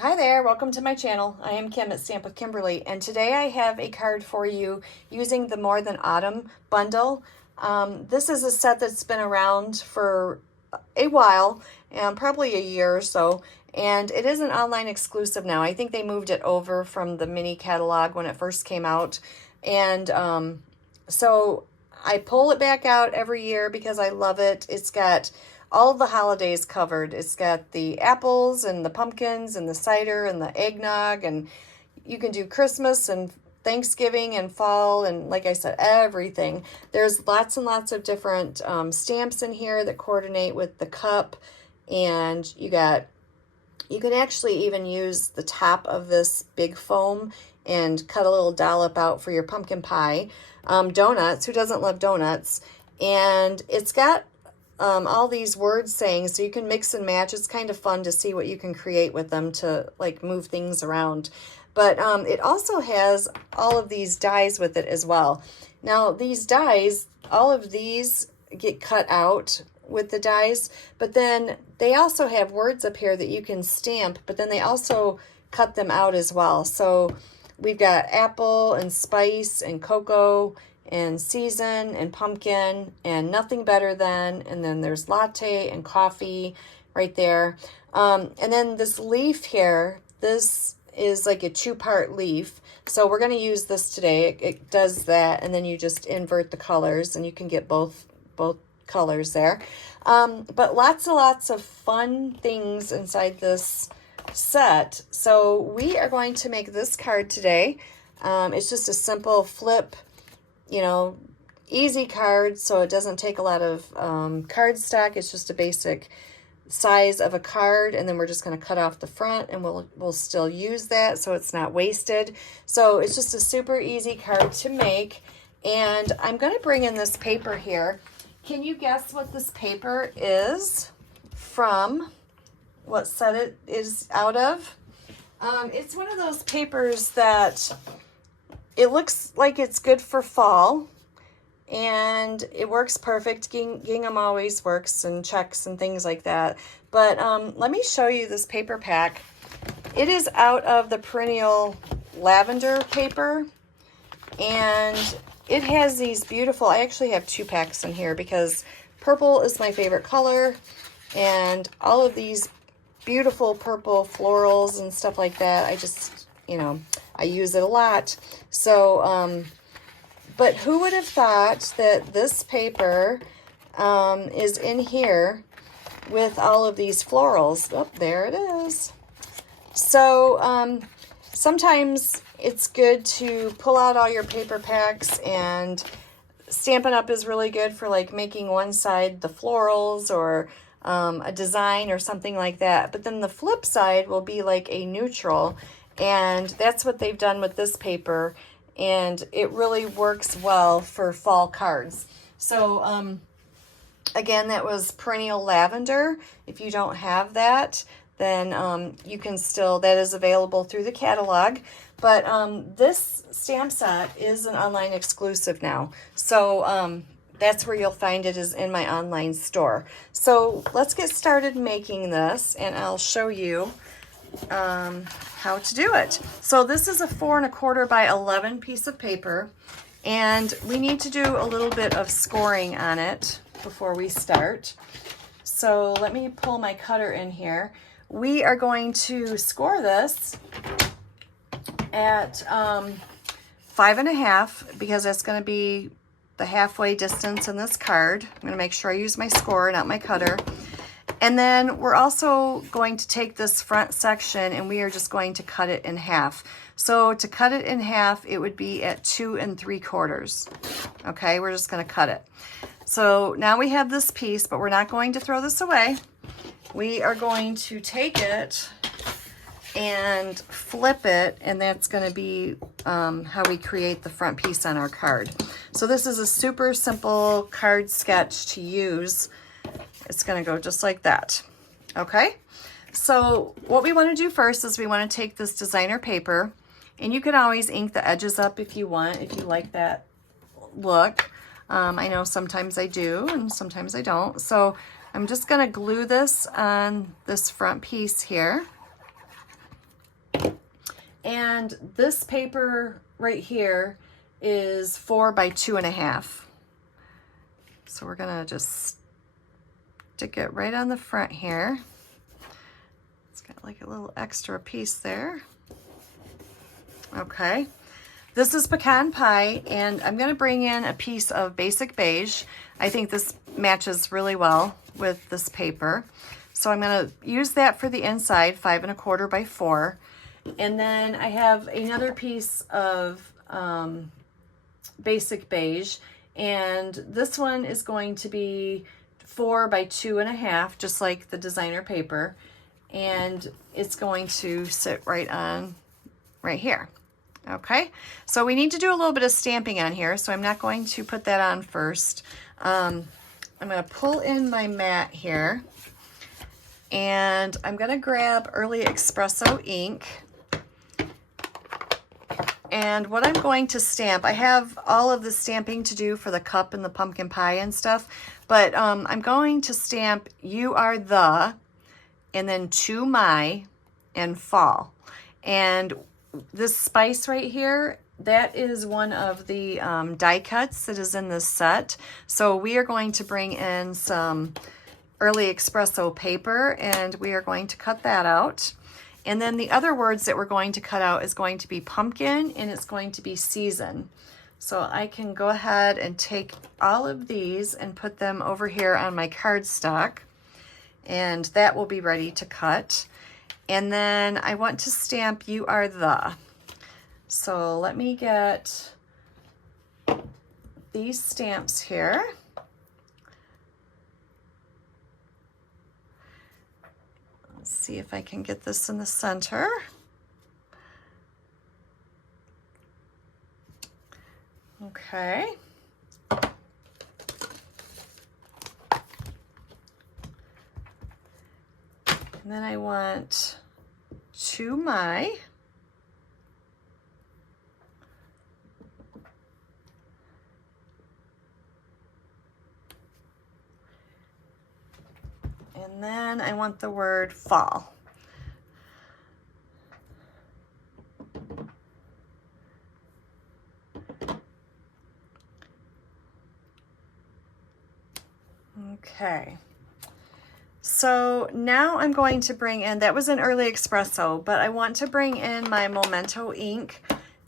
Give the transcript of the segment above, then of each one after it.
Hi there, welcome to my channel. I am Kim at Stamp with Kimberly, and today I have a card for you using the More Than Autumn bundle. This is a set that's been around for a while, and probably a year or so, and it is an online exclusive now. I think they moved it over from the mini catalog when it first came out, and so I pull it back out every year because I love it. It's got all of the holidays covered. It's got the apples and the pumpkins and the cider and the eggnog, and you can do Christmas and Thanksgiving and fall, and like I said, everything. There's lots and lots of different stamps in here that coordinate with the cup, and you can actually even use the top of this big foam and cut a little dollop out for your pumpkin pie. Donuts, who doesn't love donuts? And it's got all these words saying, so you can mix and match. It's kind of fun to see what you can create with them to like move things around. But it also has all of these dies with it as well. Now these dies, all of these get cut out with the dies, but then they also have words up here that you can stamp, but then they also cut them out as well. So we've got apple and spice and cocoa and season and pumpkin and nothing better than, and then there's latte and coffee right there. And then this leaf here, this is like a two-part leaf. So we're going to use this today. It does that, and then you just invert the colors and you can get both colors there. But lots and lots of fun things inside this set. So we are going to make this card today. It's just a simple flip, easy card, so it doesn't take a lot of cardstock. It's just a basic size of a card, and then we're just going to cut off the front, and we'll still use that so it's not wasted. So it's just a super easy card to make, and I'm going to bring in this paper here. Can you guess what this paper is from? What set it is out of? It's one of those papers that it looks like it's good for fall, and it works perfect. Gingham always works, and checks and things like that. But let me show you this paper pack. It is out of the perennial lavender paper, and it has these beautiful, I actually have 2 packs in here because purple is my favorite color, and all of these beautiful purple florals and stuff like that. I just, I use it a lot. So, but who would have thought that this paper is in here with all of these florals? Oh, there it is. So, sometimes it's good to pull out all your paper packs, and Stampin' Up! Is really good for like making one side the florals or a design or something like that. But then the flip side will be like a neutral, and that's what they've done with this paper, and it really works well for fall cards. So again, that was perennial lavender. If you don't have that, then you can still, that is available through the catalog. But this stamp set is an online exclusive now. So that's where you'll find it, is in my online store. So let's get started making this, and I'll show you how to do it. So this is a 4 1/4 by 11 piece of paper, and we need to do a little bit of scoring on it before we start. So let me pull my cutter in here. We are going to score this at 5 1/2 because that's going to be the halfway distance in this card. I'm going to make sure I use my score, not my cutter. And then we're also going to take this front section, and we are just going to cut it in half. So to cut it in half, it would be at 2 3/4. Okay, we're just going to cut it. So now we have this piece, but we're not going to throw this away. We are going to take it and flip it, and that's going to be how we create the front piece on our card. So this is a super simple card sketch to use. It's going to go just like that. Okay, so what we want to do first is we want to take this designer paper, and you can always ink the edges up if you want, if you like that look. I know sometimes I do and sometimes I don't. So I'm just going to glue this on this front piece here. And this paper right here is 4 by 2.5. So we're gonna just stick it right on the front here. It's got like a little extra piece there. Okay. This is pecan pie, and I'm gonna bring in a piece of basic beige. I think this matches really well with this paper. So I'm gonna use that for the inside, 5 1/4 by 4. And then I have another piece of basic beige, and this one is going to be 4 by 2.5, just like the designer paper. And it's going to sit right on right here. Okay, so we need to do a little bit of stamping on here, so I'm not going to put that on first. I'm going to pull in my mat here, and I'm going to grab Early Espresso ink. And what I'm going to stamp, I have all of the stamping to do for the cup and the pumpkin pie and stuff, but I'm going to stamp "You Are The," and then "To My," and "Fall." And this spice right here, that is one of the die cuts that is in this set. So we are going to bring in some Early Espresso paper, and we are going to cut that out. And then the other words that we're going to cut out is going to be pumpkin, and it's going to be season. So I can go ahead and take all of these and put them over here on my cardstock, and that will be ready to cut. And then I want to stamp "You Are The." So let me get these stamps here. Let's see if I can get this in the center. Okay. And then I want "To My." And then I want the word "fall." Okay. So now I'm going to bring in, that was an Early Espresso, but I want to bring in my Memento ink,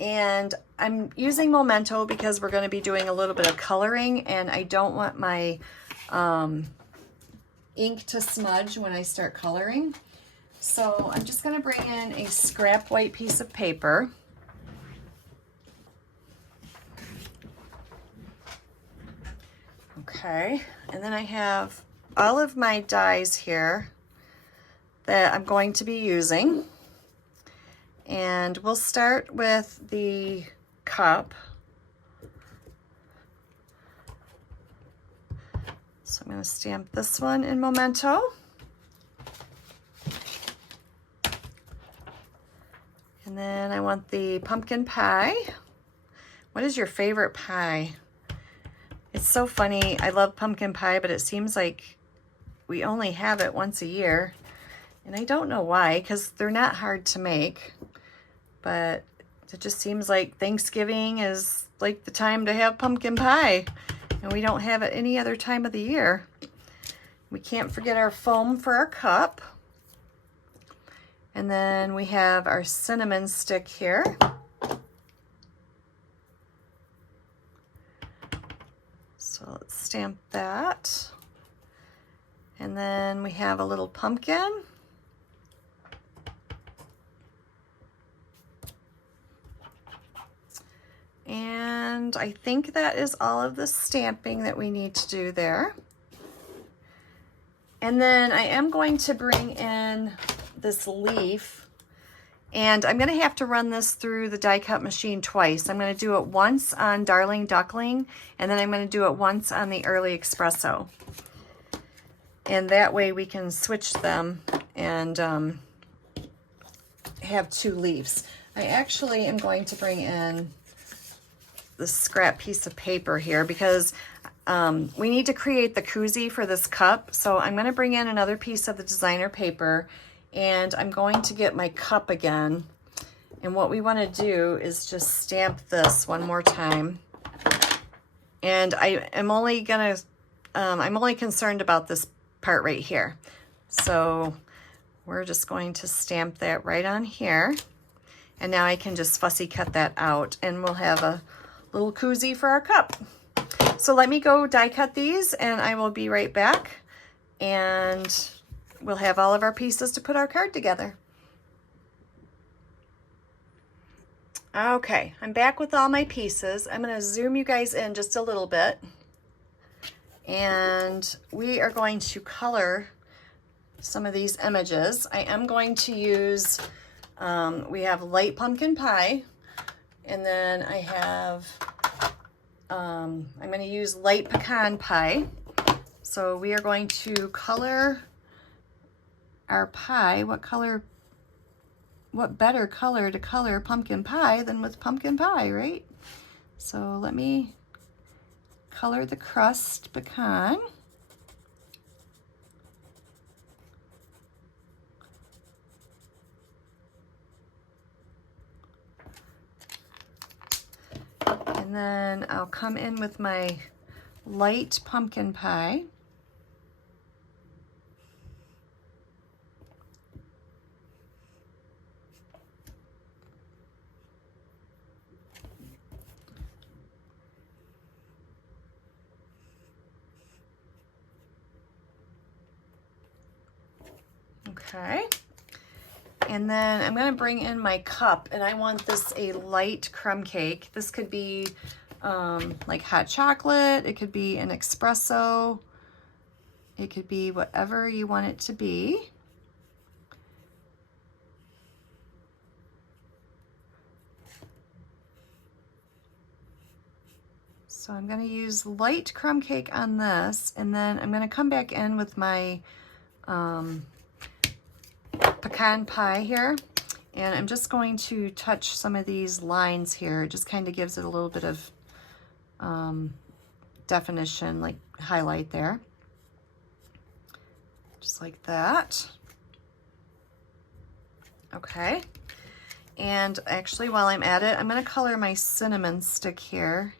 and I'm using Memento because we're going to be doing a little bit of coloring, and I don't want my ink to smudge when I start coloring. So I'm just going to bring in a scrap white piece of paper. Okay, and then I have all of my dies here that I'm going to be using. And we'll start with the cup. So I'm going to stamp this one in Memento. And then I want the pumpkin pie. What is your favorite pie? It's so funny. I love pumpkin pie, but it seems like we only have it once a year. And I don't know why, because they're not hard to make. But it just seems like Thanksgiving is like the time to have pumpkin pie. And we don't have it any other time of the year. We can't forget our foam for our cup. And then we have our cinnamon stick here. So let's stamp that. And then we have a little pumpkin. And I think that is all of the stamping that we need to do there. And then I am going to bring in this leaf, and I'm going to have to run this through the die cut machine twice. I'm going to do it once on Darling Duckling, and then I'm going to do it once on the Early Espresso. And that way we can switch them and have 2 leaves. I actually am going to bring in the scrap piece of paper here because we need to create the koozie for this cup. So I'm going to bring in another piece of the designer paper, and I'm going to get my cup again, And what we want to do is just stamp this one more time. And I'm only concerned about this part right here. So we're just going to stamp that right on here. And now I can just fussy cut that out and we'll have a little koozie for our cup. So let me go die cut these and I will be right back. And we'll have all of our pieces to put our card together. Okay, I'm back with all my pieces. I'm going to zoom you guys in just a little bit. And we are going to color some of these images. I am going to use, we have light pumpkin pie, and then I have, I'm going to use light pecan pie. So we are going to color our pie. What better color to color pumpkin pie than with pumpkin pie, right? So let me color the crust pecan. And then I'll come in with my light pumpkin pie. Okay, and then I'm going to bring in my cup, and I want this a light crumb cake. This could be like hot chocolate, it could be an espresso, it could be whatever you want it to be. So I'm going to use light crumb cake on this, and then I'm going to come back in with my pecan pie here, and I'm just going to touch some of these lines here. It just kind of gives it a little bit of definition, like highlight there, just like that. Okay, and actually while I'm at it, I'm going to color my cinnamon stick here,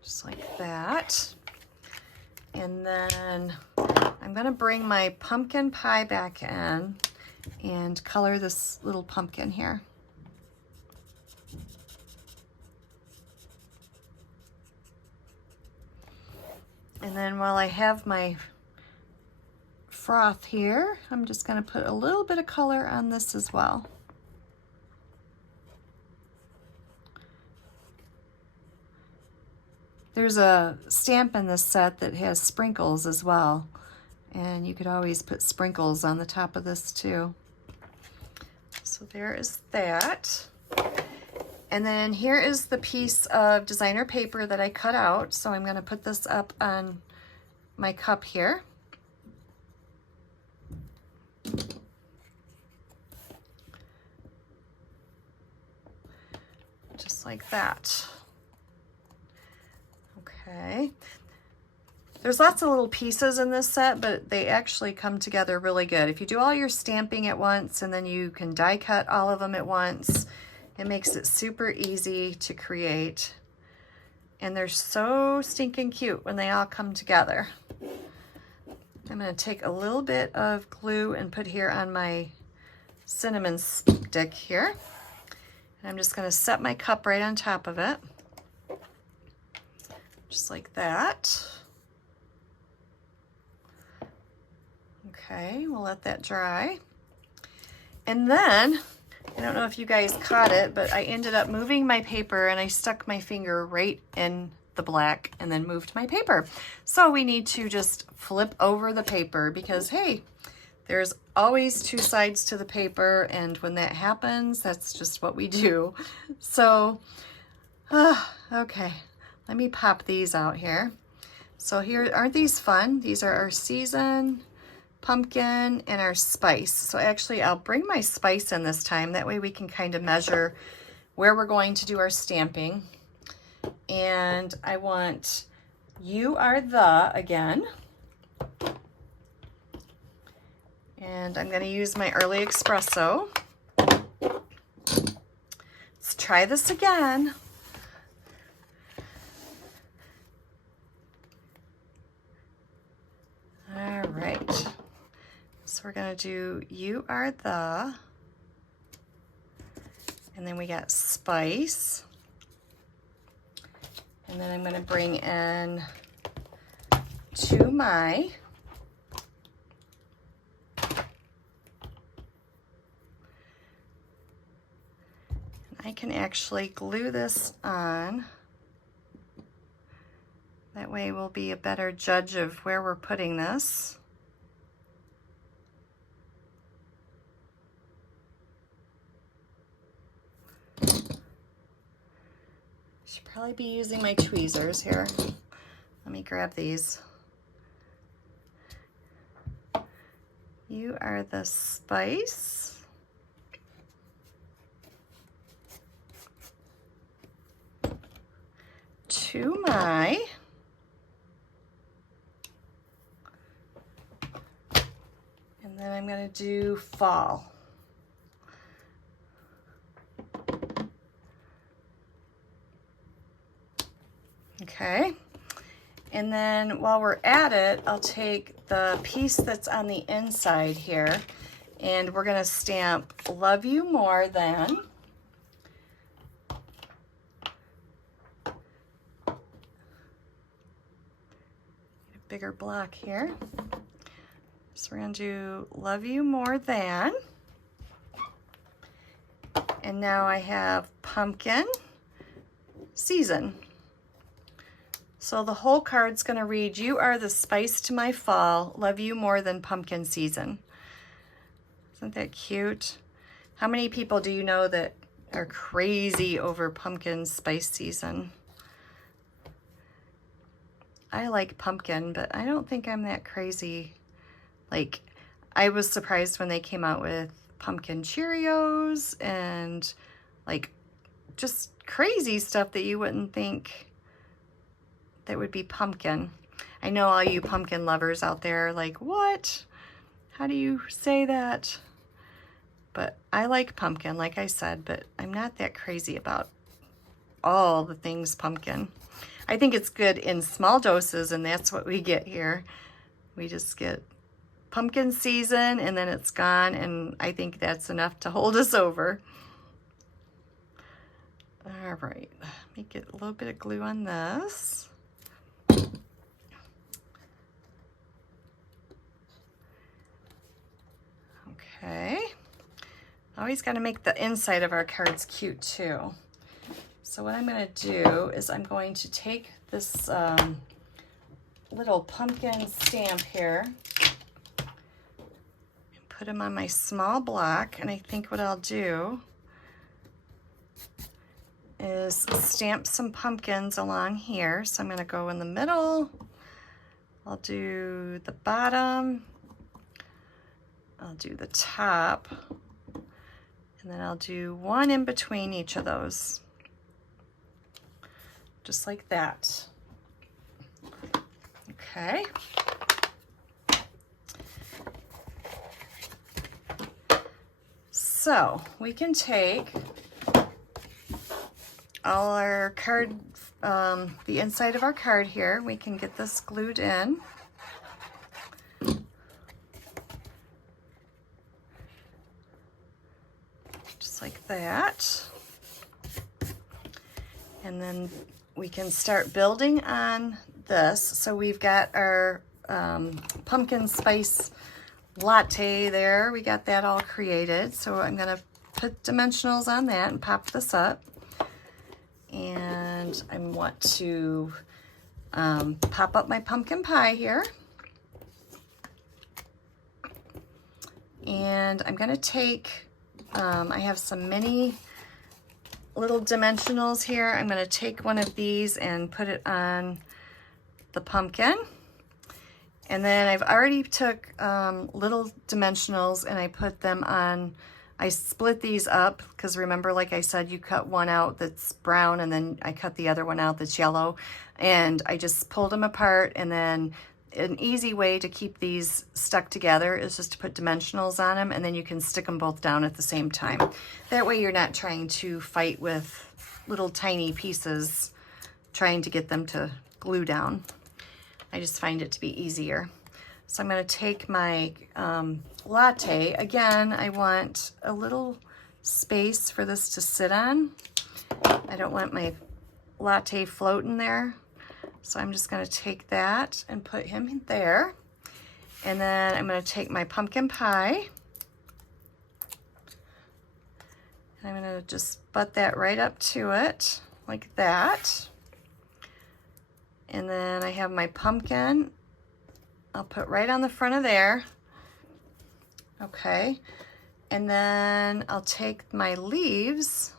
just like that. And then I'm going to bring my pumpkin pie back in and color this little pumpkin here. And then while I have my froth here, I'm just going to put a little bit of color on this as well. There's a stamp in this set that has sprinkles as well, and you could always put sprinkles on the top of this too. So there is that. And then here is the piece of designer paper that I cut out. So I'm going to put this up on my cup here. Just like that. Okay, there's lots of little pieces in this set, but they actually come together really good. If you do all your stamping at once and then you can die cut all of them at once, it makes it super easy to create. And they're so stinking cute when they all come together. I'm going to take a little bit of glue and put here on my cinnamon stick here. And I'm just going to set my cup right on top of it. Just like that. Okay, we'll let that dry. And then, I don't know if you guys caught it, but I ended up moving my paper and I stuck my finger right in the black and then moved my paper. So we need to just flip over the paper because, hey, there's always two sides to the paper, and when that happens, that's just what we do. So, okay. Let me pop these out here. So here, aren't these fun? These are our season, pumpkin, and our spice. So actually, I'll bring my spice in this time. That way we can kind of measure where we're going to do our stamping. And I want You Are The again. And I'm going to use my early espresso. Let's try this again. All right. So we're going to do You Are The, and then we got Spice. And then I'm going to bring in To My. I can actually glue this on. That way we'll be a better judge of where we're putting this. Should probably be using my tweezers here. Let me grab these. You Are The Spice. To My. And then I'm going to do Fall. Okay. And then while we're at it, I'll take the piece that's on the inside here, and we're going to stamp Love You More Than. Bigger block here. So we're going to do Love You More Than. And now I have Pumpkin Season. So the whole card's going to read, You Are The Spice to My Fall, Love You More Than Pumpkin Season. Isn't that cute? How many people do you know that are crazy over pumpkin spice season? I like pumpkin, but I don't think I'm that crazy. Like, I was surprised when they came out with pumpkin Cheerios and like just crazy stuff that you wouldn't think that would be pumpkin. I know all you pumpkin lovers out there are like, what? How do you say that? But I like pumpkin, like I said, but I'm not that crazy about all the things pumpkin. I think it's good in small doses, and that's what we get here. We just get pumpkin season, and then it's gone, and I think that's enough to hold us over. All right, let me get a little bit of glue on this. Okay. Always got to make the inside of our cards cute too. So what I'm going to do is I'm going to take this little pumpkin stamp here and put them on my small block, and I think what I'll do is stamp some pumpkins along here. So I'm going to go in the middle, I'll do the bottom, I'll do the top, and then I'll do one in between each of those. Just like that. Okay. So we can take all our card, the inside of our card here, we can get this glued in. Just like that. And then we can start building on this. So we've got our pumpkin spice latte there. We got that all created. So I'm going to put dimensionals on that and pop this up. And I want to pop up my pumpkin pie here. And I'm going to take, I have some mini little dimensionals here. I'm going to take one of these and put it on the pumpkin. And then I've already took little dimensionals and I put them on, I split these up because remember, like I said, you cut one out that's brown and then I cut the other one out that's yellow. And I just pulled them apart, and then an easy way to keep these stuck together is just to put dimensionals on them, and then you can stick them both down at the same time. That way you're not trying to fight with little tiny pieces trying to get them to glue down. I just find it to be easier. So I'm going to take my latte. Again, I want a little space for this to sit on. I don't want my latte floating there. So I'm just going to take that and put him in there. And then I'm going to take my pumpkin pie. And I'm going to just butt that right up to it like that. And then I have my pumpkin. I'll put right on the front of there. Okay. And then I'll take my leaves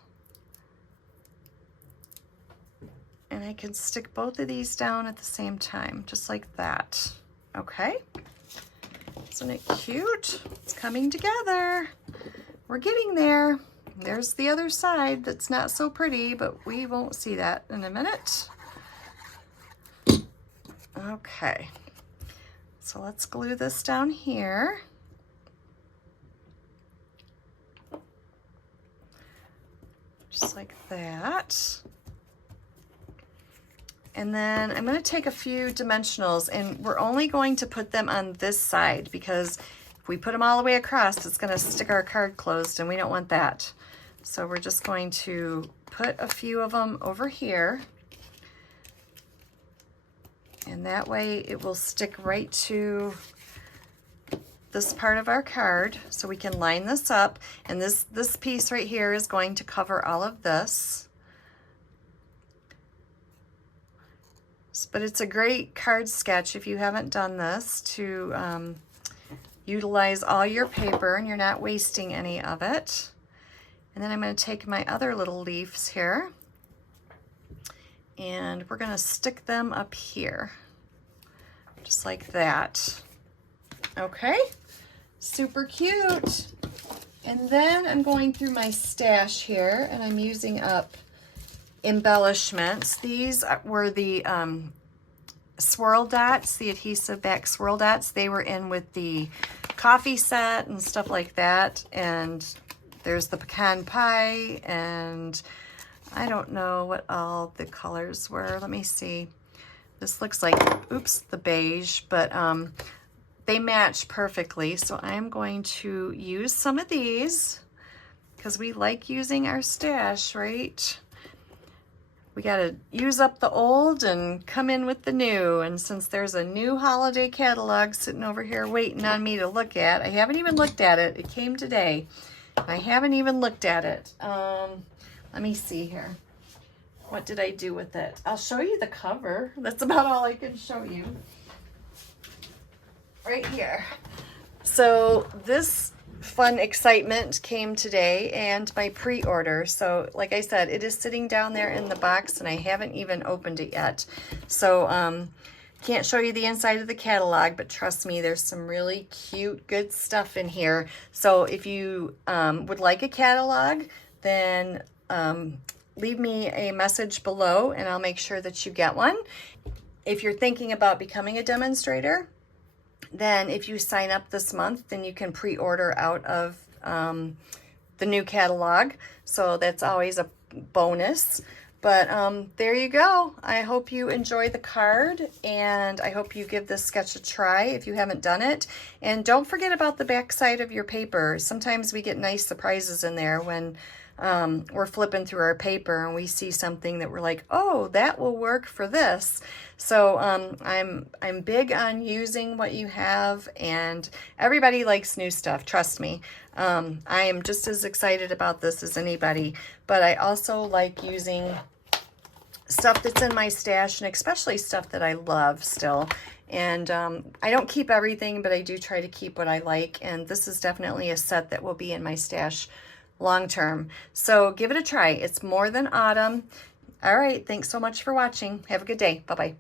and I can stick both of these down at the same time, just like that. Okay. Isn't it cute? It's coming together. We're getting there. There's the other side that's not so pretty, but we won't see that in a minute. Okay, so let's glue this down here. Just like that. And then I'm going to take a few dimensionals, and we're only going to put them on this side because if we put them all the way across, it's going to stick our card closed, and we don't want that. So we're just going to put a few of them over here. And that way it will stick right to this part of our card. So we can line this up. And this piece right here is going to cover all of this. But it's a great card sketch if you haven't done this to utilize all your paper and you're not wasting any of it. And then I'm going to take my other little leaves here. And we're going to stick them up here, just like that. Okay, super cute. And then I'm going through my stash here, and I'm using up embellishments. These were the swirl dots, the adhesive back swirl dots. They were in with the coffee set and stuff like that. And there's the pecan pie, and I don't know what all the colors were. Let me see. This looks like, oops, the beige, but they match perfectly. So I'm going to use some of these because we like using our stash, right? We got to use up the old and come in with the new. And since there's a new holiday catalog sitting over here waiting on me to look at, I haven't even looked at it. It came today. I haven't even looked at it. Let me see here. What did I do with it? I'll show you the cover. That's about all I can show you. Right here. So this fun excitement came today and my pre-order. So like I said, it is sitting down there in the box and I haven't even opened it yet. So can't show you the inside of the catalog, but trust me, there's some really cute, good stuff in here. So if you would like a catalog, then leave me a message below and I'll make sure that you get one. If you're thinking about becoming a demonstrator, then if you sign up this month, then you can pre-order out of the new catalog. So that's always a bonus. But there you go. I hope you enjoy the card, and I hope you give this sketch a try if you haven't done it. And don't forget about the back side of your paper. Sometimes we get nice surprises in there when we're flipping through our paper and we see something that we're like, oh, that will work for this. So I'm big on using what you have, and everybody likes new stuff, trust me. I am just as excited about this as anybody, but I also like using stuff that's in my stash, and especially stuff that I love still. And I don't keep everything, but I do try to keep what I like, and this is definitely a set that will be in my stash long term. So give it a try. It's more than autumn. All right, thanks so much for watching. Have a good day. Bye-bye.